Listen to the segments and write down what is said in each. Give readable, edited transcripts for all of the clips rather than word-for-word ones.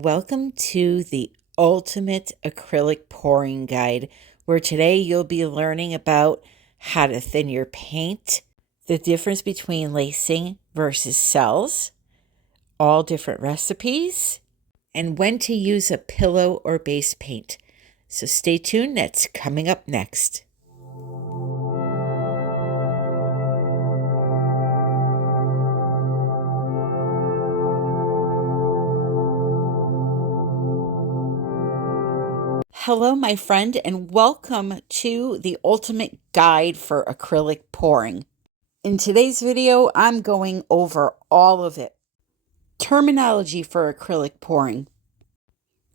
Welcome to the Ultimate Acrylic Pouring Guide, where today you'll be learning about how to thin your paint, the difference between lacing versus cells, all different recipes, and when to use a pillow or base paint. So stay tuned, that's coming up next. Hello, my friend, and welcome to the ultimate guide for acrylic pouring. In today's video, I'm going over all of it. Terminology for acrylic pouring,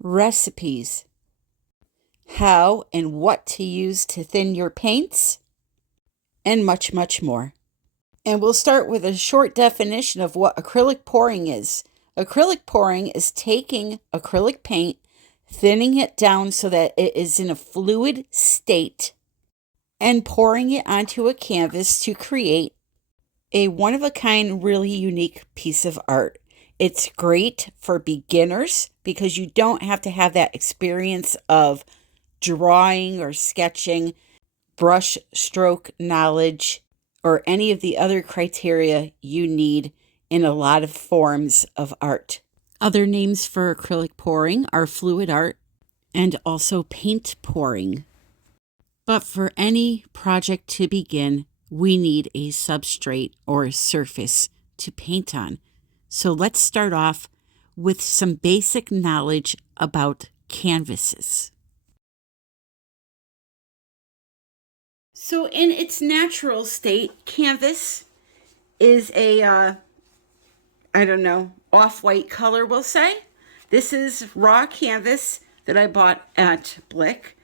recipes, how and what to use to thin your paints, and much, much more. And we'll start with a short definition of what acrylic pouring is. Acrylic pouring is taking acrylic paint, thinning it down so that it is in a fluid state, and pouring it onto a canvas to create a one-of-a-kind, really unique piece of art. It's great for beginners because you don't have to have that experience of drawing or sketching, brush stroke knowledge, or any of the other criteria you need in a lot of forms of art. Other names for acrylic pouring are fluid art and also paint pouring. But for any project to begin, we need a substrate or a surface to paint on. So let's start off with some basic knowledge about canvases. So in its natural state, canvas is a, off-white color, we'll say. This is raw canvas that I bought at Blick.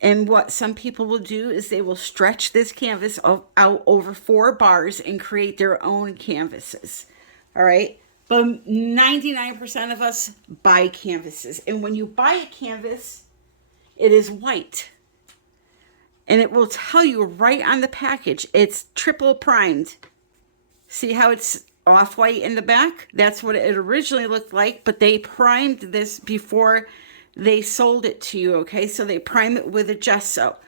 And what some people will do is they will stretch this canvas out over 4 bars and create their own canvases. All right. But 99% of us buy canvases. And when you buy a canvas, it is white. And it will tell you right on the package, it's triple primed. See how it's off-white in the back? That's what it originally looked like, but they primed this before they sold it to you, okay? So they prime it with a gesso.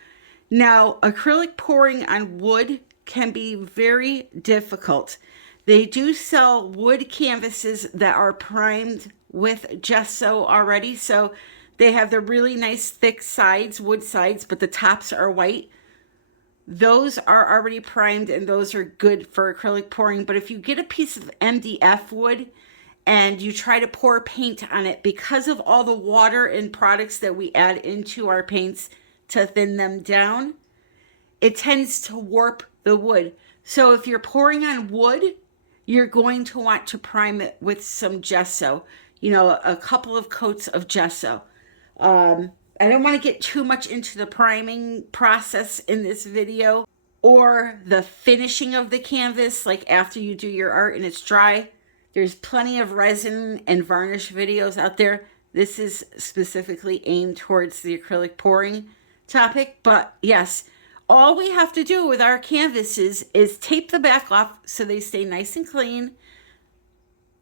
Now, acrylic pouring on wood can be very difficult. They do sell wood canvases that are primed with gesso already, so they have the really nice thick sides, wood sides, but the tops are white. Those are already primed and those are good for acrylic pouring. But if you get a piece of MDF wood and you try to pour paint on it, because of all the water and products that we add into our paints to thin them down, it tends to warp the wood. So if you're pouring on wood, you're going to want to prime it with some gesso, a couple of coats of gesso. I don't want to get too much into the priming process in this video or the finishing of the canvas, like after you do your art and it's dry. There's plenty of resin and varnish videos out there. This is specifically aimed towards the acrylic pouring topic. But yes, all we have to do with our canvases is tape the back off so they stay nice and clean.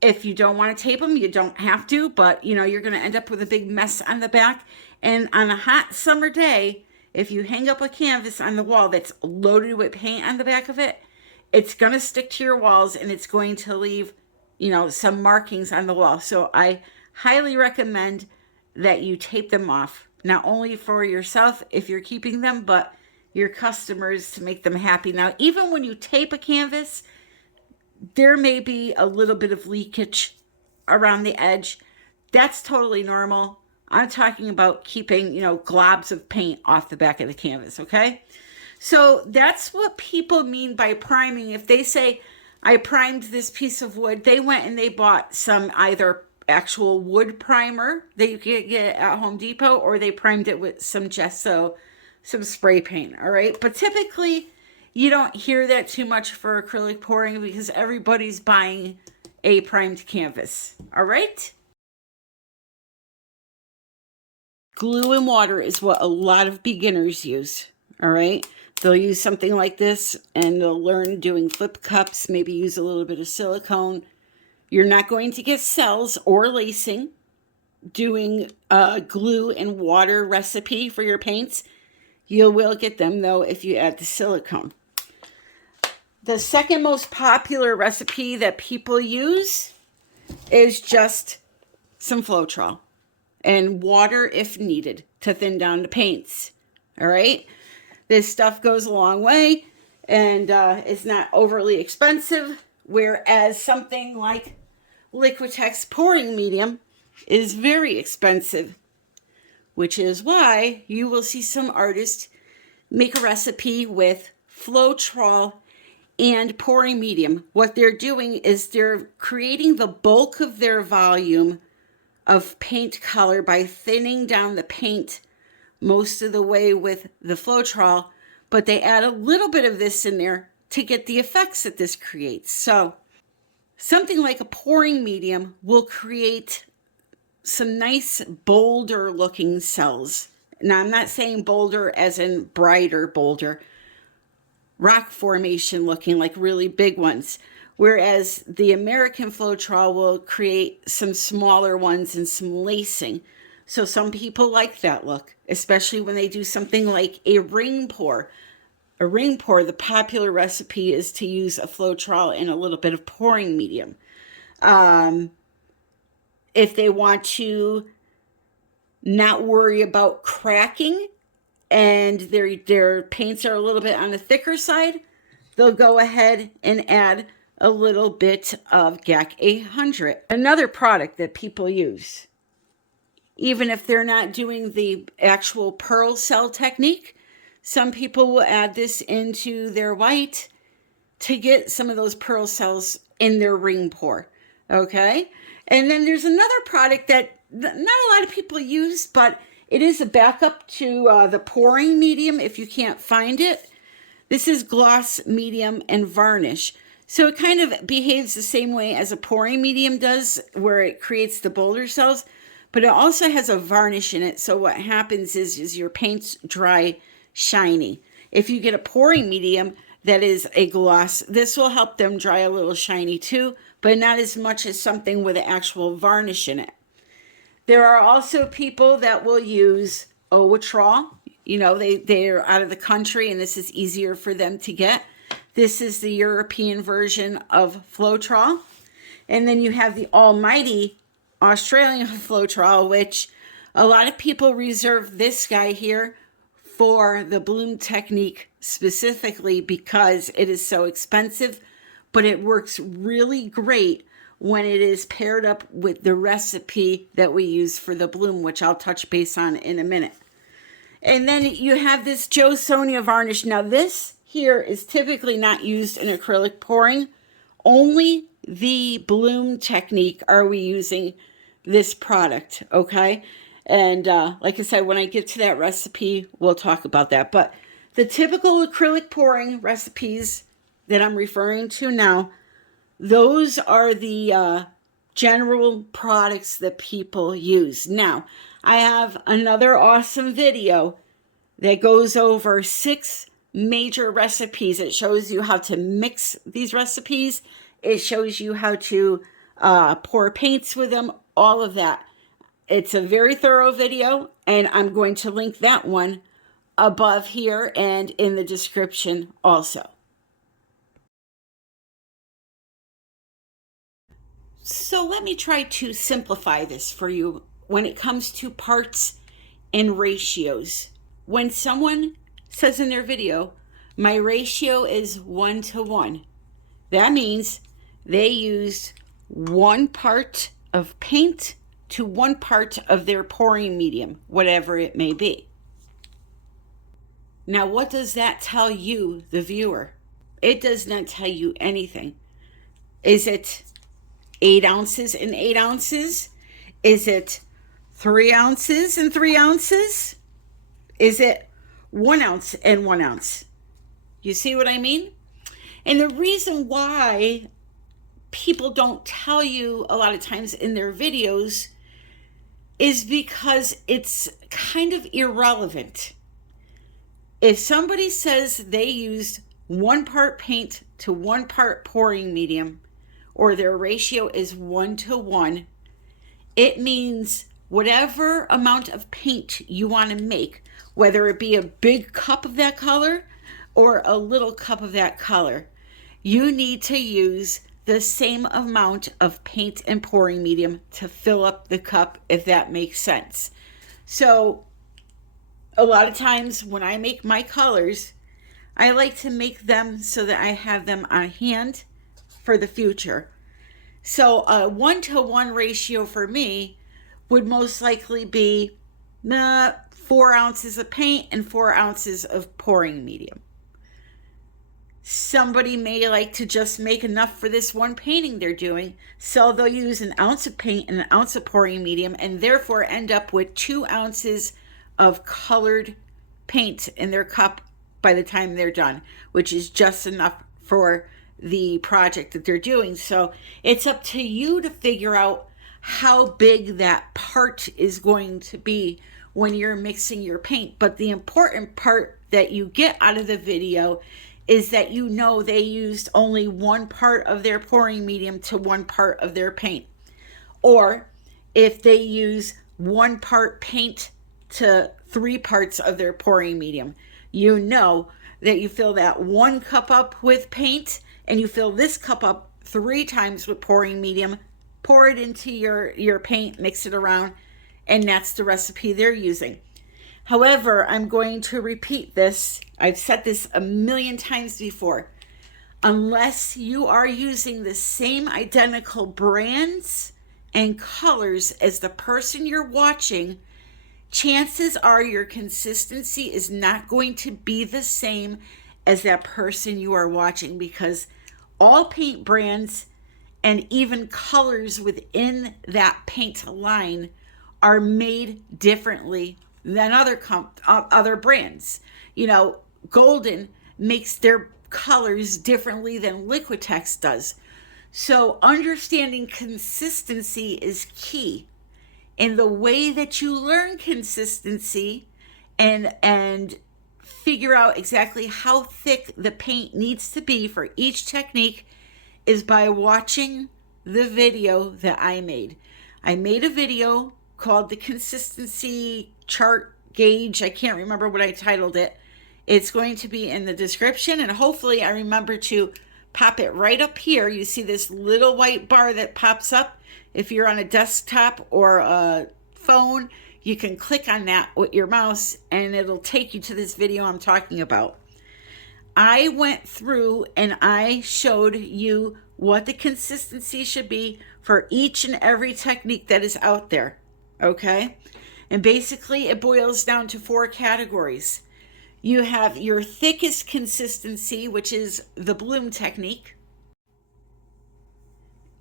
If you don't want to tape them, you don't have to, but you're going to end up with a big mess on the back. And on a hot summer day, if you hang up a canvas on the wall that's loaded with paint on the back of it, it's going to stick to your walls and it's going to leave, some markings on the wall. So I highly recommend that you tape them off, not only for yourself if you're keeping them, but your customers to make them happy. Now, even when you tape a canvas, there may be a little bit of leakage around the edge. That's totally normal. I'm talking about keeping, globs of paint off the back of the canvas, okay? So that's what people mean by priming. If they say, I primed this piece of wood, they went and they bought some either actual wood primer that you can get at Home Depot, or they primed it with some gesso, some spray paint, all right? But typically, you don't hear that too much for acrylic pouring because everybody's buying a primed canvas, all right? Glue and water is what a lot of beginners use, all right? They'll use something like this and they'll learn doing flip cups, maybe use a little bit of silicone. You're not going to get cells or lacing, doing a glue and water recipe for your paints, you will get them though if you add the silicone. The second most popular recipe that people use is just some Floetrol and water if needed to thin down the paints. All right. This stuff goes a long way and it's not overly expensive, whereas something like Liquitex pouring medium is very expensive, which is why you will see some artists make a recipe with Floetrol and pouring medium. What they're doing is they're creating the bulk of their volume of paint color by thinning down the paint most of the way with the Floetrol, but they add a little bit of this in there to get the effects that this creates. So something like a pouring medium will create some nice bolder looking cells. Now I'm not saying bolder as in brighter bolder, rock formation looking, like really big ones. Whereas the American Floetrol will create some smaller ones and some lacing. So some people like that look, especially when they do something like a ring pour. A ring pour, the popular recipe is to use a Floetrol and a little bit of pouring medium. If they want to not worry about cracking and their paints are a little bit on the thicker side, they'll go ahead and add a little bit of GAC 800. Another product that people use, even if they're not doing the actual pearl cell technique, some people will add this into their white to get some of those pearl cells in their ring pour. Okay. And then there's another product that not a lot of people use, but it is a backup to the pouring medium if you can't find it. This is gloss medium and varnish. So it kind of behaves the same way as a pouring medium does, where it creates the bolder cells, but it also has a varnish in it. So what happens is your paints dry shiny. If you get a pouring medium that is a gloss, this will help them dry a little shiny too, but not as much as something with an actual varnish in it. There are also people that will use Owatrol. You know, they're out of the country and this is easier for them to get. This is the European version of Floetrol. And then you have the almighty Australian Floetrol, which a lot of people reserve this guy here for the bloom technique specifically because it is so expensive, but it works really great when it is paired up with the recipe that we use for the bloom, which I'll touch base on in a minute. And then you have this Joe Sonia varnish. Now this here is typically not used in acrylic pouring. Only the bloom technique are we using this product, okay? And like I said, when I get to that recipe, we'll talk about that. But the typical acrylic pouring recipes that I'm referring to now, those are the general products that people use. Now, I have another awesome video that goes over 6 major recipes. It shows you how to mix these recipes. It shows you how to pour paints with them, all of that. It's a very thorough video, and I'm going to link that one above here and in the description also. So let me try to simplify this for you when it comes to parts and ratios. When someone says in their video, my ratio is 1:1, that means they used 1 part of paint to 1 part of their pouring medium, whatever it may be. Now, what does that tell you, the viewer? It does not tell you anything. Is it 8 ounces and 8 ounces? Is it 3 ounces and 3 ounces? Is it 1 ounce and 1 ounce? You see what I mean? And the reason why people don't tell you a lot of times in their videos is because it's kind of irrelevant. If somebody says they used 1 part paint to 1 part pouring medium, or their ratio is 1:1, it means whatever amount of paint you want to make, whether it be a big cup of that color or a little cup of that color, you need to use the same amount of paint and pouring medium to fill up the cup, if that makes sense. So a lot of times when I make my colors, I like to make them so that I have them on hand for the future. So a 1-to-1 ratio for me would most likely be 4 ounces of paint and 4 ounces of pouring medium. Somebody may like to just make enough for this one painting they're doing, so they'll use an ounce of paint and an ounce of pouring medium, and therefore end up with 2 ounces of colored paint in their cup by the time they're done, which is just enough for the project that they're doing. So it's up to you to figure out how big that part is going to be when you're mixing your paint. But the important part that you get out of the video is that you know they used only 1 part of their pouring medium to 1 part of their paint. Or if they use 1 part paint to 3 parts of their pouring medium, you know that you fill that 1 cup up with paint and you fill this cup up 3 times with pouring medium, pour it into your paint, mix it around, and that's the recipe they're using. However, I'm going to repeat this. I've said this a million times before. Unless you are using the same identical brands and colors as the person you're watching, chances are your consistency is not going to be the same as that person you are watching, because all paint brands and even colors within that paint line are made differently than other brands. You know, Golden makes their colors differently than Liquitex does. So understanding consistency is key. And the way that you learn consistency and figure out exactly how thick the paint needs to be for each technique is by watching the video that I made. I made a video called the Consistency Chart Gauge. I can't remember what I titled it. It's going to be in the description, and hopefully I remember to pop it right up here. You see this little white bar that pops up. If you're on a desktop or a phone, you can click on that with your mouse and it'll take you to this video I'm talking about. I went through and I showed you what the consistency should be for each and every technique that is out there. Okay? And basically it boils down to 4 categories. You have your thickest consistency, which is the Plume technique.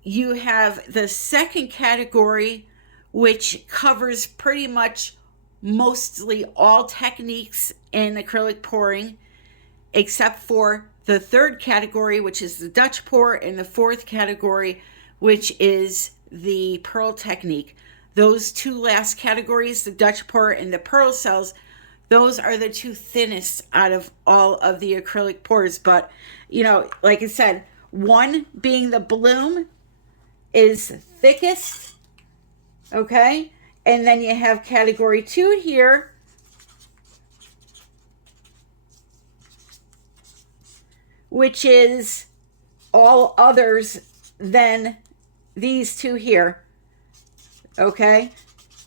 You have the second category, which covers pretty much mostly all techniques in acrylic pouring, except for the third category, which is the Dutch pour, and the fourth category, which is the pearl technique. Those 2 last categories, the Dutch pour and the pearl cells, those are the 2 thinnest out of all of the acrylic pours. But, you know, like I said, one being the Plume is thickest, okay? And then you have category 2 here, which is all others than these 2 here, okay?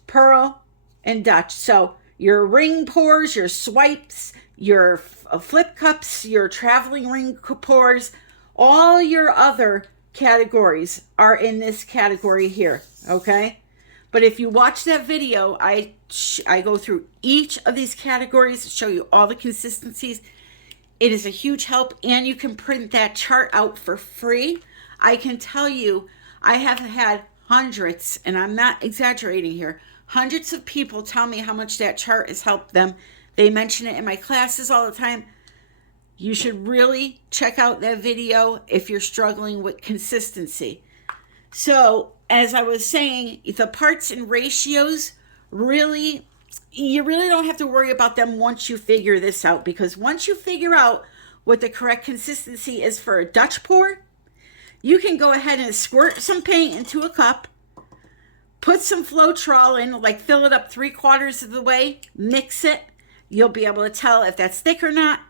Pearl and Dutch. So your ring pours, your swipes, your flip cups, your traveling ring pours, all your other categories are in this category here, okay? But if you watch that video, I go through each of these categories to show you all the consistencies. It is a huge help, and you can print that chart out for free. I can tell you, I have had hundreds, and I'm not exaggerating here, hundreds of people tell me how much that chart has helped them. They mention it in my classes all the time. You should really check out that video if you're struggling with consistency. So, as I was saying, the parts and ratios, you really don't have to worry about them once you figure this out, because once you figure out what the correct consistency is for a Dutch pour, you can go ahead and squirt some paint into a cup, Put some Floetrol in, like fill it up 3/4 of the way, mix it. You'll be able to tell if that's thick or not,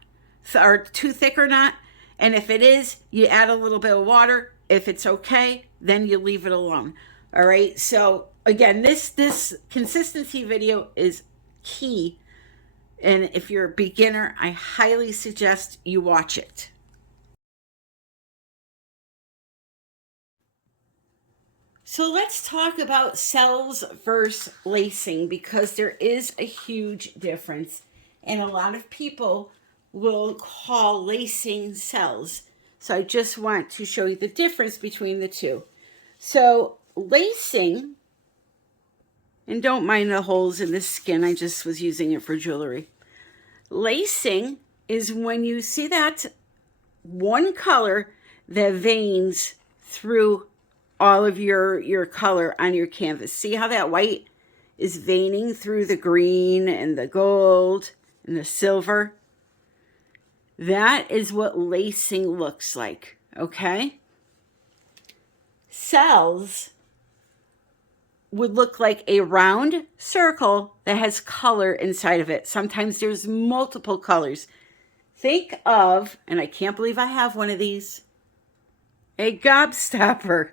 or too thick or not. And if it is, you add a little bit of water. If it's okay, then you leave it alone. All right. So again, this consistency video is key. And if you're a beginner, I highly suggest you watch it. So let's talk about cells versus lacing, because there is a huge difference. And a lot of people will call lacing cells. So I just want to show you the difference between the two. So lacing, and don't mind the holes in the skin, I just was using it for jewelry. Lacing is when you see that one color that veins through all of your color on your canvas. See how that white is veining through the green and the gold and the silver? That is what lacing looks like, okay? Cells would look like a round circle that has color inside of it. Sometimes there's multiple colors. Think of, and I can't believe I have one of these, a gobstopper.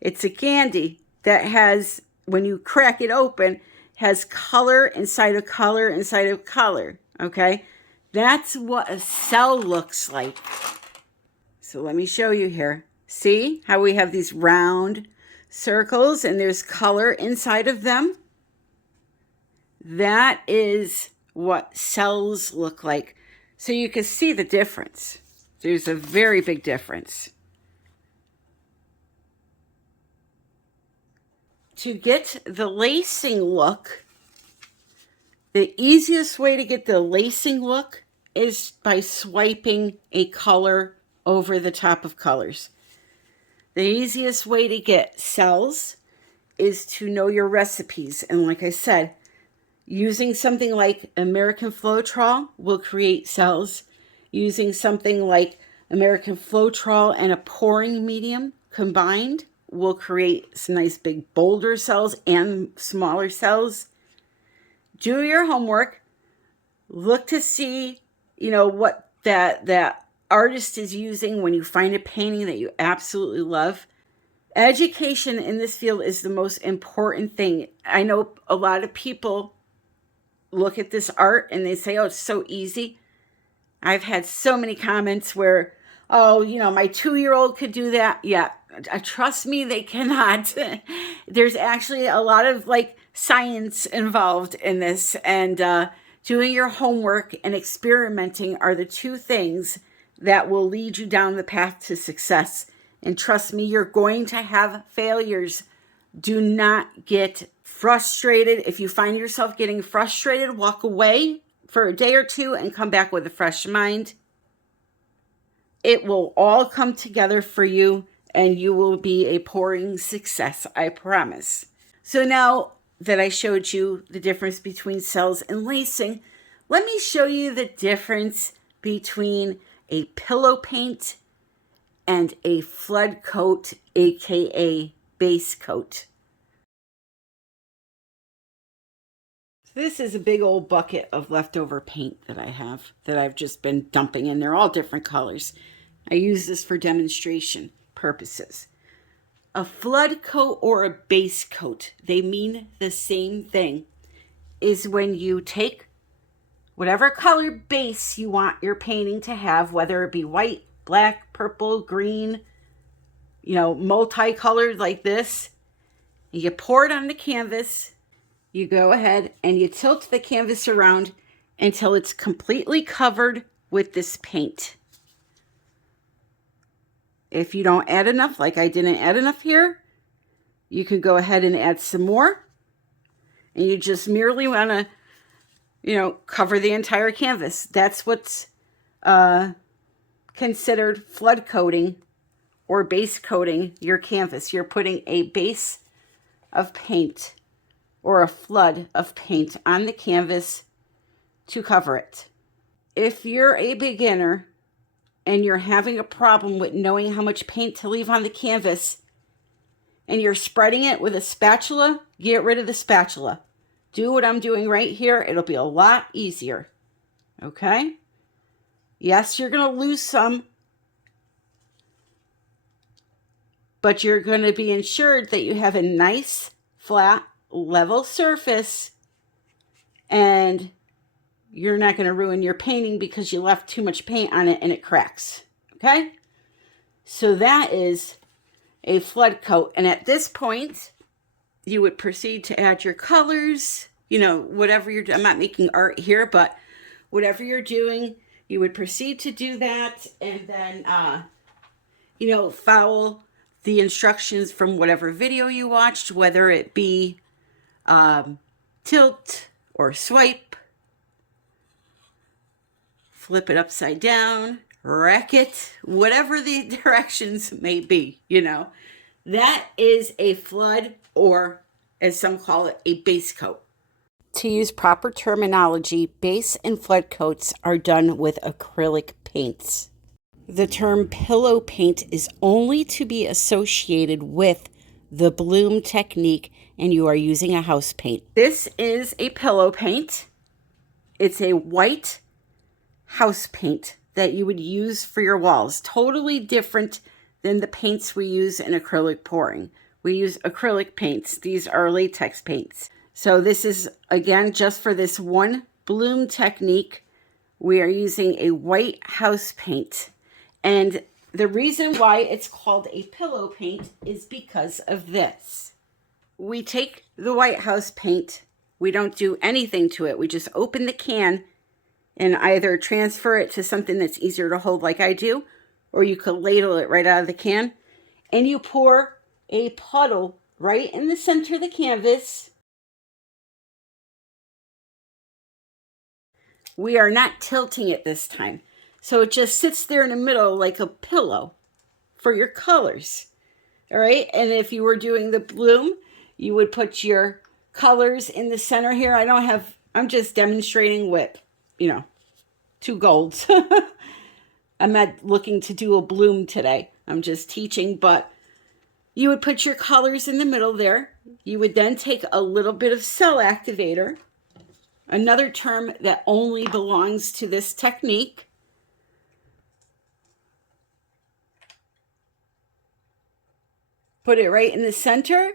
It's a candy that has, when you crack it open, has color inside of color inside of color, okay? That's what a cell looks like. So let me show you here. See how we have these round circles and there's color inside of them? That is what cells look like. So you can see the difference. There's a very big difference. To get the lacing look, the easiest way to get the lacing look is by swiping a color over the top of colors. The easiest way to get cells is to know your recipes. And like I said, using something like American Floetrol will create cells. Using something like American Floetrol and a pouring medium combined will create some nice big bolder cells and smaller cells. Do your homework. Look to see, what that artist is using when you find a painting that you absolutely love. Education in this field is the most important thing. I know a lot of people look at this art and they say, oh, it's so easy. I've had so many comments where, oh, my 2-year-old could do that. Yeah, trust me, they cannot. There's actually a lot of science involved in this, and doing your homework and experimenting are the two things that will lead you down the path to success. And trust me, you're going to have failures. Do not get frustrated. If you find yourself getting frustrated, walk away for a day or two and come back with a fresh mind. It will all come together for you and you will be a pouring success, I promise. So now that I showed you the difference between cells and lacing, let me show you the difference between a pillow paint and a flood coat, aka base coat. This is a big old bucket of leftover paint that I have that I've just been dumping in. They're all different colors. I use this for demonstration purposes. A flood coat or a base coat, they mean the same thing, is when you take whatever color base you want your painting to have, whether it be white, black, purple, green, multicolored like this, and you pour it on the canvas. You go ahead and you tilt the canvas around until it's completely covered with this paint. If you don't add enough, like I didn't add enough here, you can go ahead and add some more. And you just merely want to, cover the entire canvas. That's what's considered flood coating or base coating your canvas. You're putting a base of paint or a flood of paint on the canvas to cover it. If you're a beginner and you're having a problem with knowing how much paint to leave on the canvas, and you're spreading it with a spatula, get rid of the spatula. Do what I'm doing right here. It'll be a lot easier. Okay? Yes, you're going to lose some, but you're going to be ensured that you have a nice, flat, level surface, and you're not going to ruin your painting because you left too much paint on it and it cracks. Okay? So that is a flood coat. And at this point, you would proceed to add your colors, you know, whatever you're doing. I'm not making art here, but whatever you're doing, you would proceed to do that, and then, you know, follow the instructions from whatever video you watched, whether it be tilt or swipe, flip it upside down, rack it, whatever the directions may be, you know. That is a flood, or as some call it, a base coat. To use proper terminology, base and flood coats are done with acrylic paints. The term pillow paint is only to be associated with the Plume technique, and you are using a house paint. This is a pillow paint. It's a white house paint that you would use for your walls. Totally different than the paints we use in acrylic pouring. We use acrylic paints. These are latex paints. So this is, again, just for this one Plume technique, we are using a white house paint. And the reason why it's called a pillow paint is because of this. We take the white house paint, we don't do anything to it. We just open the can and either transfer it to something that's easier to hold like I do, or you could ladle it right out of the can, and you pour a puddle right in the center of the canvas. We are not tilting it this time. So it just sits there in the middle like a pillow for your colors. All right. And if you were doing the Plume, you would put your colors in the center here. I'm just demonstrating with, you know, 2 golds. I'm not looking to do a Plume today. I'm just teaching, but you would put your colors in the middle there. You would then take a little bit of cell activator, another term that only belongs to this technique. Put it right in the center,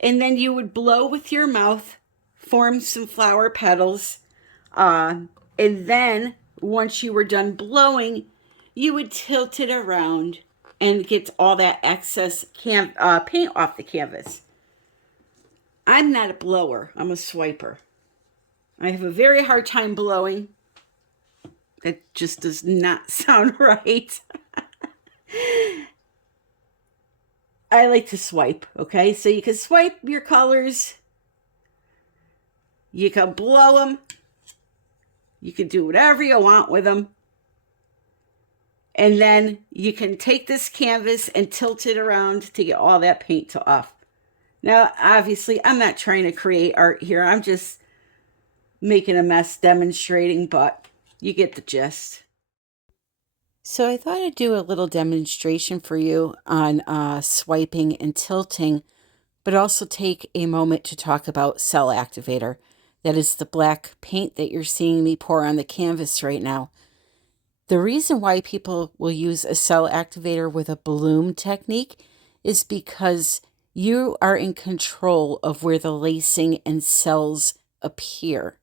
and then you would blow with your mouth, form some flower petals, and then once you were done blowing, you would tilt it around and get all that excess paint off the canvas. I'm not a blower, I'm a swiper. I have a very hard time blowing. That just does not sound right. I like to swipe, okay? So you can swipe your colors. You can blow them. You can do whatever you want with them. And then you can take this canvas and tilt it around to get all that paint off. Now, obviously, I'm not trying to create art here. I'm just making a mess demonstrating, but you get the gist. So I thought I'd do a little demonstration for you on swiping and tilting, but also take a moment to talk about Cell Activator. That is the black paint that you're seeing me pour on the canvas right now. The reason why people will use a Cell Activator with a Plume technique is because you are in control of where the lacing and cells appear.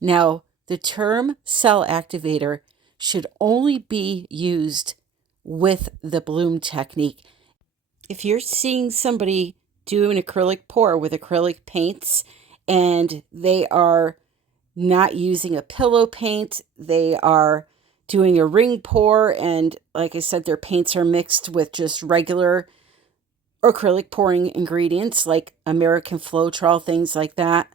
Now, the term Cell Activator should only be used with the Plume technique. If you're seeing somebody do an acrylic pour with acrylic paints and they are not using a pillow paint, they are doing a ring pour, and like I said, their paints are mixed with just regular acrylic pouring ingredients like American Floetrol, things like that,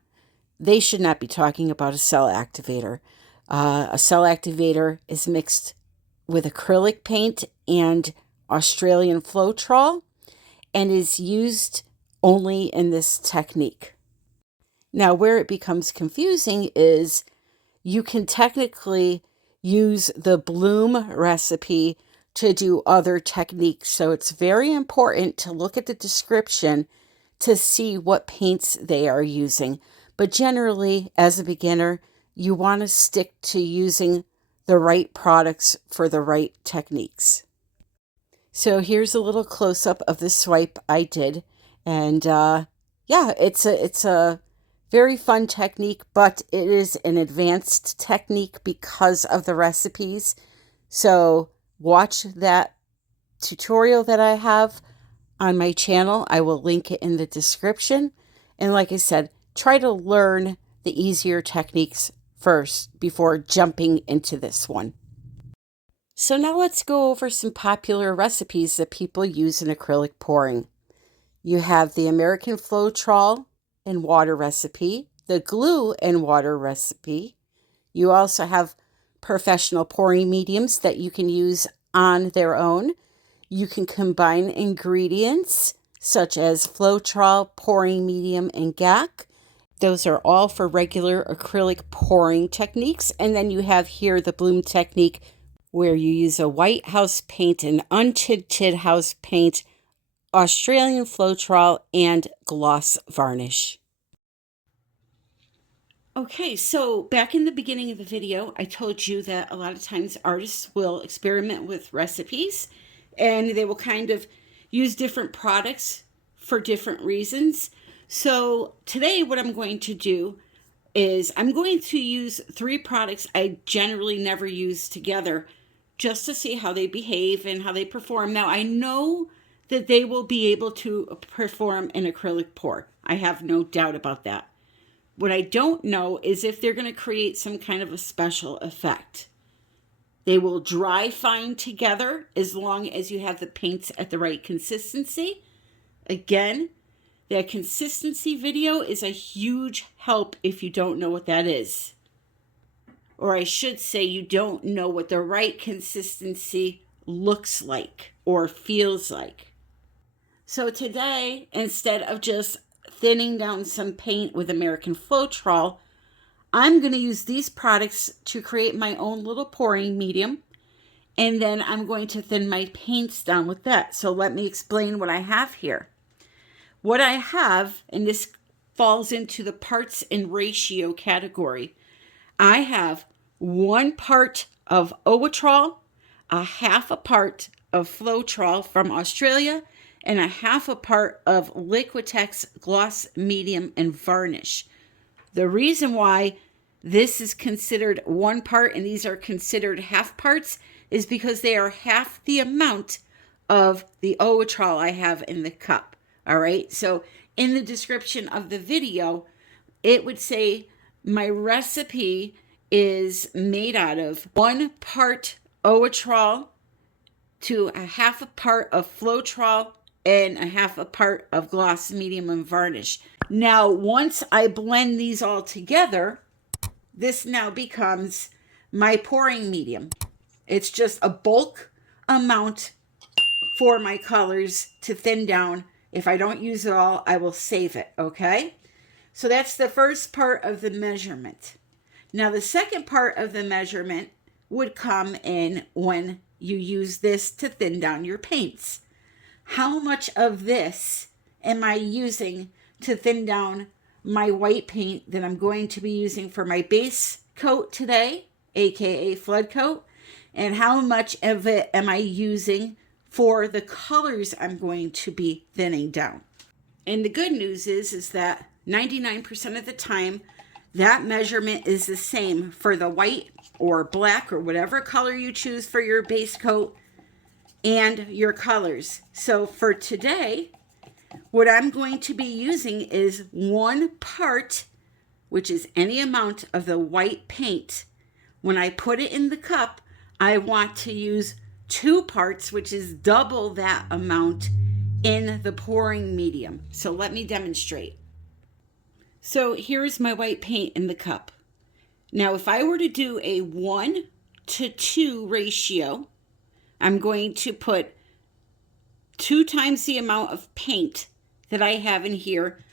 they should not be talking about a Cell Activator. A Cell Activator is mixed with acrylic paint and Australian Floetrol and is used only in this technique. Now, where it becomes confusing is you can technically use the Plume recipe to do other techniques. So it's very important to look at the description to see what paints they are using. But generally, as a beginner, you want to stick to using the right products for the right techniques. So here's a little close-up of the swipe I did. And yeah, it's a very fun technique, but it is an advanced technique because of the recipes. So watch that tutorial that I have on my channel. I will link it in the description. And like I said, try to learn the easier techniques first before jumping into this one. So now let's go over some popular recipes that people use in acrylic pouring. You have the American Floetrol and water recipe, the glue and water recipe. You also have professional pouring mediums that you can use on their own. You can combine ingredients such as Floetrol, pouring medium, and GAC. Those are all for regular acrylic pouring techniques. And then you have here the Plume technique, where you use a white house paint, an untinted house paint, Australian Floetrol, and gloss varnish. Okay, so back in the beginning of the video, I told you that a lot of times artists will experiment with recipes and they will kind of use different products for different reasons. So today what I'm going to do is I'm going to use 3 products I generally never use together just to see how they behave and how they perform. Now, I know that they will be able to perform an acrylic pour. I have no doubt about that. What I don't know is if they're going to create some kind of a special effect. They will dry fine together as long as you have the paints at the right consistency. Again, that consistency video is a huge help if you don't know what that is. Or I should say you don't know what the right consistency looks like or feels like. So today, instead of just thinning down some paint with American Floetrol, I'm going to use these products to create my own little pouring medium. And then I'm going to thin my paints down with that. So let me explain what I have here. What I have, and this falls into the parts and ratio category, I have 1 part of Owatrol, a half a part of Floetrol from Australia, and a half a part of Liquitex Gloss Medium and Varnish. The reason why this is considered 1 part and these are considered half parts is because they are half the amount of the Owatrol I have in the cup. All right, so in the description of the video, it would say my recipe is made out of 1 part Owatrol to a half a part of Floetrol and a half a part of Gloss Medium and Varnish. Now, once I blend these all together, this now becomes my pouring medium. It's just a bulk amount for my colors to thin down. If I don't use it all, I will save it, okay? So that's the first part of the measurement. Now, the second part of the measurement would come in when you use this to thin down your paints. How much of this am I using to thin down my white paint that I'm going to be using for my base coat today, aka flood coat, and how much of it am I using for the colors I'm going to be thinning down? And the good news is that 99% of the time, that measurement is the same for the white or black or whatever color you choose for your base coat and your colors. So for today, what I'm going to be using is 1 part, which is any amount of the white paint. When I put it in the cup, I want to use 2 parts, which is double that amount in the pouring medium. So let me demonstrate. So here's my white paint in the cup. Now, if I were to do a 1-to-2 ratio, I'm going to put 2 times the amount of paint that I have in here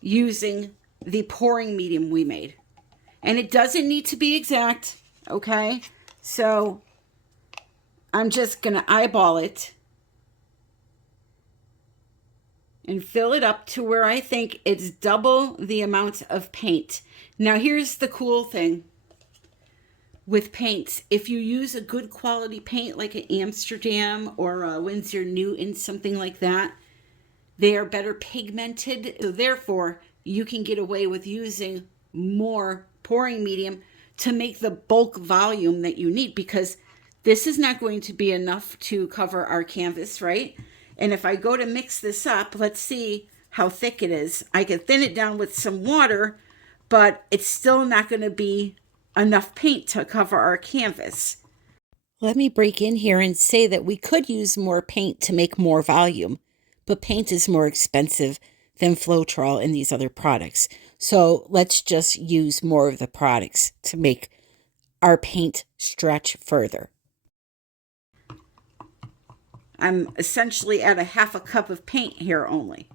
using the pouring medium we made. And it doesn't need to be exact, okay? So I'm just going to eyeball it and fill it up to where I think it's double the amount of paint. Now, here's the cool thing with paints. If you use a good quality paint like an Amsterdam or a Winsor Newton, something like that, they are better pigmented. So therefore, you can get away with using more pouring medium to make the bulk volume that you need, because this is not going to be enough to cover our canvas, right? And if I go to mix this up, let's see how thick it is. I can thin it down with some water, but it's still not going to be enough paint to cover our canvas. Let me break in here and say that we could use more paint to make more volume, but paint is more expensive than Floetrol and these other products. So let's just use more of the products to make our paint stretch further. I'm essentially at a half a cup of paint here only.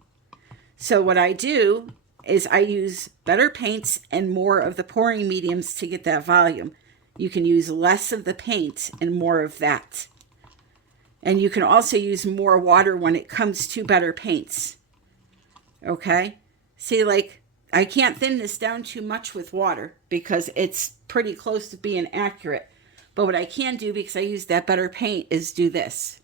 So what I do is I use better paints and more of the pouring mediums to get that volume. You can use less of the paint and more of that. And you can also use more water when it comes to better paints. Okay? See, like, I can't thin this down too much with water because it's pretty close to being accurate. But what I can do, because I use that better paint, is do this.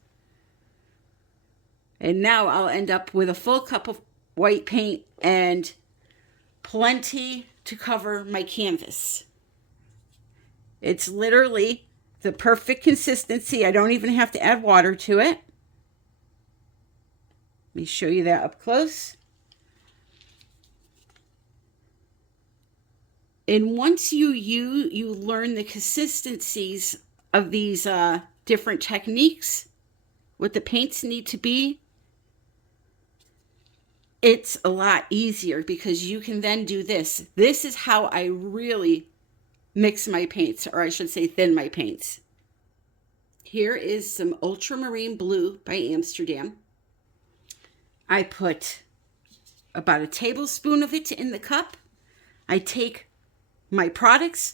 And now I'll end up with a full cup of white paint and plenty to cover my canvas. It's literally the perfect consistency. I don't even have to add water to it. Let me show you that up close. And once you learn the consistencies of these different techniques, what the paints need to be, it's a lot easier because you can then do this. This is how I really mix my paints, or I should say thin my paints. Here is some ultramarine blue by Amsterdam. I put about a tablespoon of it in the cup. I take my products.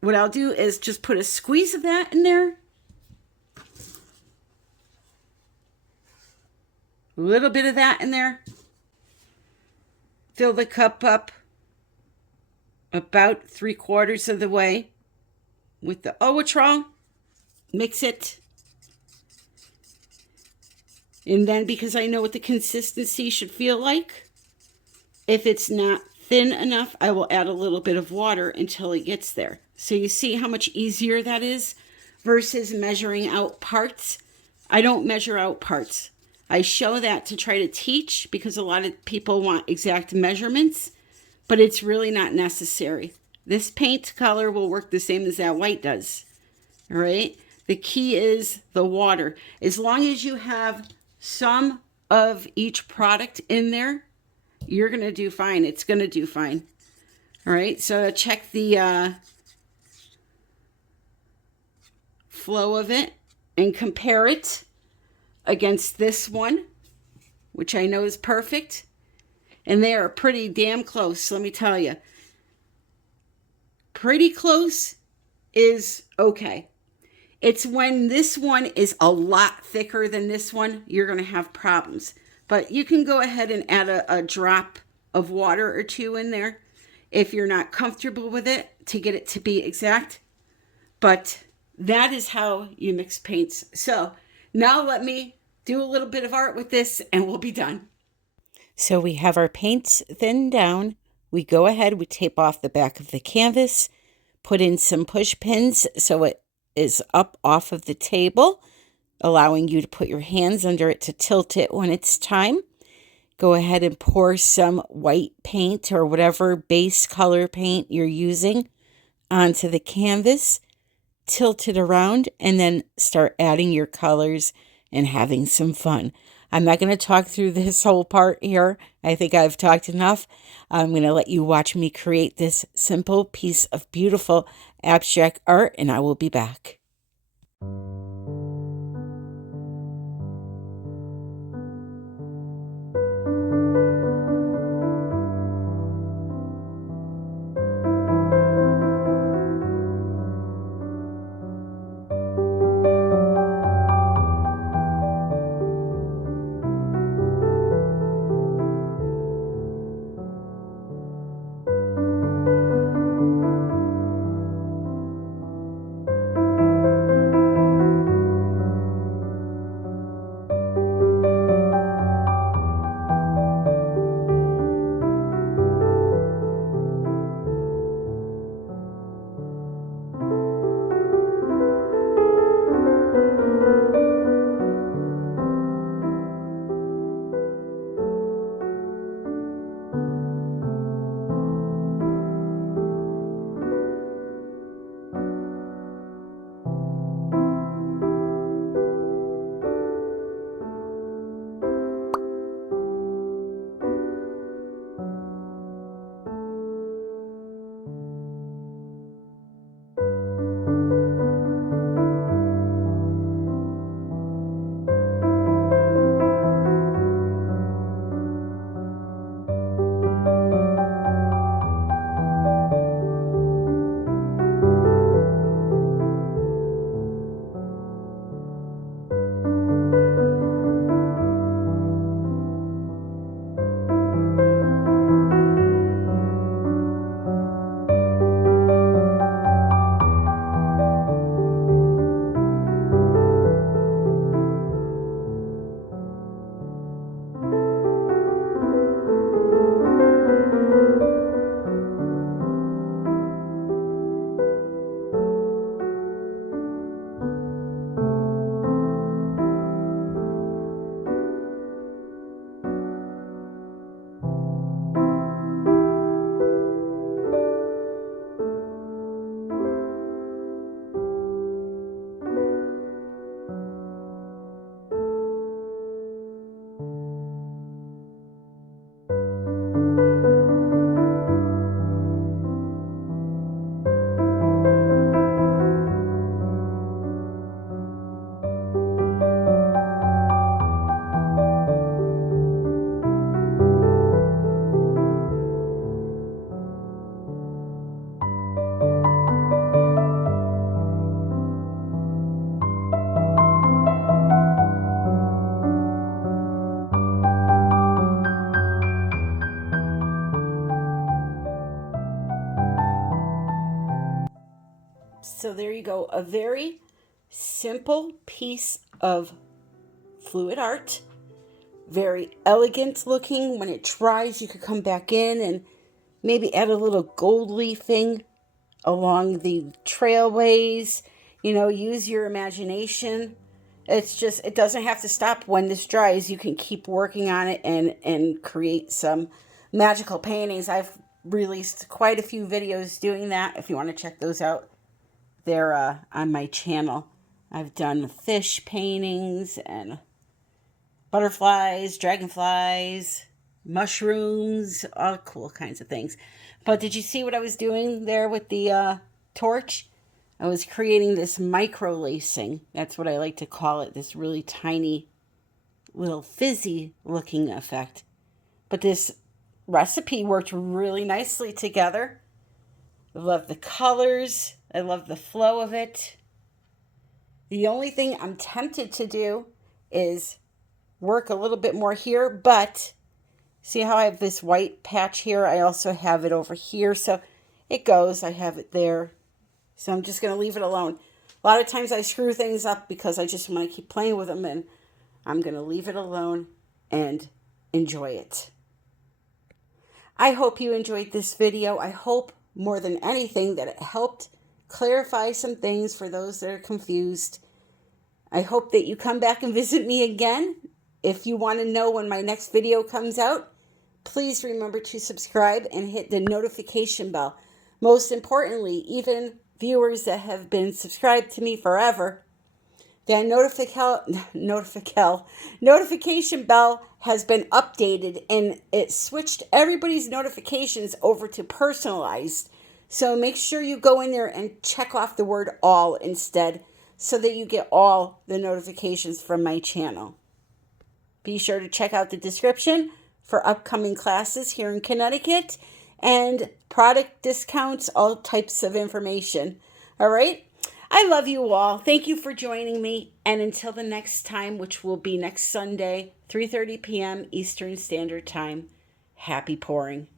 What I'll do is just put a squeeze of that in there. A little bit of that in there. Fill the cup up about 3/4 of the way with the Owatrol. Mix it. And then, because I know what the consistency should feel like, if it's not thin enough, I will add a little bit of water until it gets there. So you see how much easier that is versus measuring out parts. I don't measure out parts. I show that to try to teach because a lot of people want exact measurements, but it's really not necessary. This paint color will work the same as that white does. All right. The key is the water. As long as you have some of each product in there, you're going to do fine. It's going to do fine. All right. So check the flow of it and compare it against this one, which I know is perfect. And they are pretty damn close, let me tell you. Pretty close is okay. It's when this one is a lot thicker than this one, you're going to have problems. But you can go ahead and add a drop of water or two in there if you're not comfortable with it to get it to be exact. But that is how you mix paints. So now let me do a little bit of art with this and we'll be done. So we have our paints thinned down. We go ahead, we tape off the back of the canvas, put in some push pins so it is up off of the table, allowing you to put your hands under it to tilt it when it's time. Go ahead and pour some white paint or whatever base color paint you're using onto the canvas, tilt it around, and then start adding your colors and having some fun. I'm not going to talk through this whole part here. I think I've talked enough. I'm going to let you watch me create this simple piece of beautiful abstract art, and I will be back. So there you go, a very simple piece of fluid art. Very elegant looking. When it dries, you could come back in and maybe add a little gold leafing along the trailways. You know, use your imagination. It's just, it doesn't have to stop when this dries. You can keep working on it and create some magical paintings. I've released quite a few videos doing that. If you want to check those out, they're on my channel. I've done fish paintings and butterflies, dragonflies, mushrooms, all cool kinds of things. But did you see what I was doing there with the torch? I was creating this micro lacing. That's what I like to call it, this really tiny little fizzy looking effect. But this recipe worked really nicely together. I love the colors. I love the flow of it. The only thing I'm tempted to do is work a little bit more here, but see how I have this white patch here? I also have it over here, so it goes. I have it there. So I'm just going to leave it alone. A lot of times I screw things up because I just want to keep playing with them, and I'm going to leave it alone and enjoy it. I hope you enjoyed this video. I hope more than anything that it helped clarify some things for those that are confused. I hope that you come back and visit me again. If you want to know when my next video comes out, please remember to subscribe and hit the notification bell. Most importantly, even viewers that have been subscribed to me forever, the notification bell has been updated, and it switched everybody's notifications over to personalized. So make sure you go in there and check off the word all instead, so that you get all the notifications from my channel. Be sure to check out the description for upcoming classes here in Connecticut and product discounts, all types of information. All right? I love you all. Thank you for joining me. And until the next time, which will be next Sunday, 3:30 p.m. Eastern Standard Time, happy pouring.